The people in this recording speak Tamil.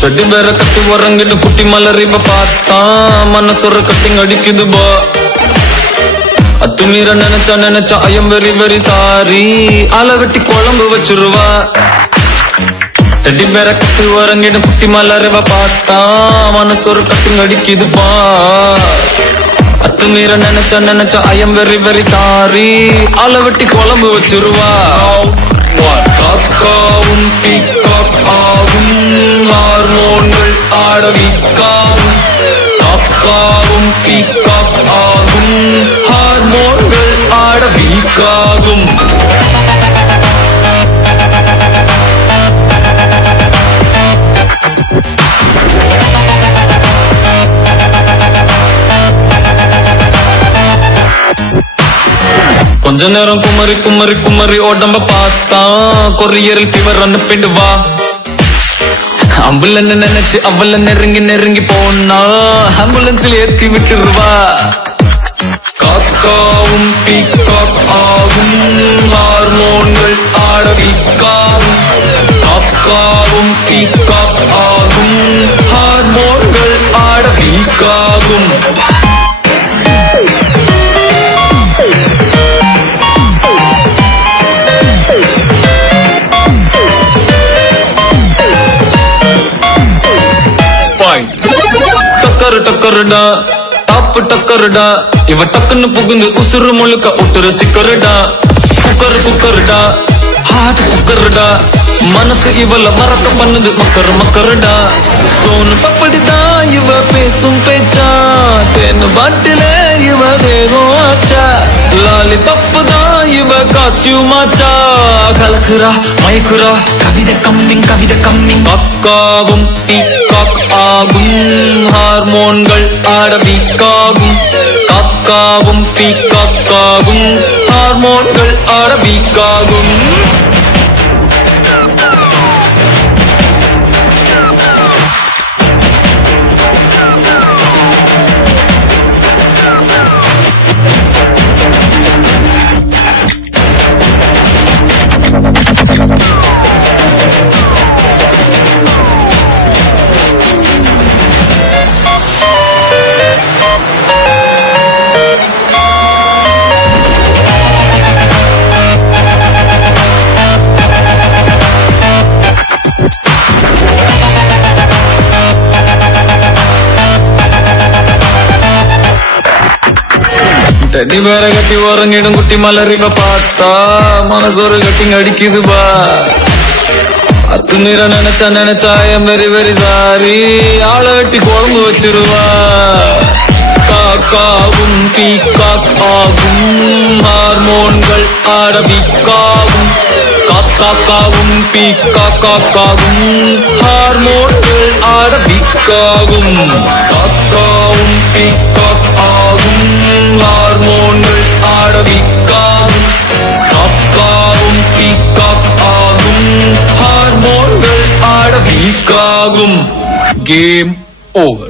தடி வேற கட்டி வரங்கிட்டு குட்டி மலரிவ பார்த்தான் மனசொரு கட்டிங் அடிக்குது பா அத்துமீற நினைச்சா ஐயம் வெரி வெரி சாரி ஆளை வெட்டி குழம்பு வச்சிருவா தடி வேற கட்டி வரங்கிட்டு குட்டி மலரிவ பார்த்தான் மனசொரு கட்டிங் அடிக்குது பா அத்துமீற நினைச்சா ஐயம் வெரி வெரி சாரி ஆளை வெட்டி குழம்பு வச்சிருவா காக்காவும் பீகாக் ஆகும் ஹார்மோன்கள் ஆடவிக்காவும் காக்காவும் பீகாக் ஆகும் ஹார்மோன்கள் ஆடவிக்காகும் கொஞ்ச நேரம் குமரி குமரி குமரி உடம்ப பார்த்தான் கொரியரில் ஃபீவர் அனுப்பிடுவா ஆம்புலன்ஸ் நினைச்சு அவள நெருங்கி போனா ஆம்புலன்ஸில் ஏற்றி விட்டுருவா காக்காவும் பீகாக் ஆகும் ஹார்மோன்கள் ஆடவிக்காகும் காக்காவும் பீகாக் ஆகும் ஹார்மோன்கள் ஆடவிக்காகும் டக்கருடா டாப்பு டக்கருடா இவ டக்குன்னு புகுந்து உசுறு முழுக்க உட்டுரு சிக்கருடா குக்கருடா ஹார்ட் குக்கருடா மனசு இவள மறக்க பண்ணுது மக்கருடா தோனு பப்படிதான் இவ பேசும் பேச்சா தேனு பாட்டில இவ தேகம் ஆச்சா லாலி பப்பு தான் இவ காஸ்டியூம் ஆச்சா கலக்குறா மயக்குறா கவிதை கம்மிங் காக்காவும் பீகாக் ஆகும் ஹார்மோன்கள் ஆடவிக்காகும் காக்காவும் பீகாக் ஆகும் ஹார்மோன்கள் ஆடவிக்காகும் தடி வேற கட்டி ஓரங்கிடும் குட்டி மலரிவ பார்த்தா மனசொரு கட்டிங் அடிக்குது பா அத்துமீற நினைச்சா ஐயம் வெரி வெரி சாரி ஆளை வெட்டி குழம்பு வச்சிருவா காக்காவும் பீகாக் ஆகும் ஹார்மோன்கள் ஆடவிக்காகும் காக்காவும் பீகாக் ஆகும் ஹார்மோன்கள் ஆடவிக்காகும் காக்காவும் பீகாக் ஆகும் ஹார்மோன்கள் ஆடவிக்காகும் காக்காவும் பீகாக் ஆகும் ஹார்மோன்கள் ஆடவிக்காகும் கேம் ஓவர்.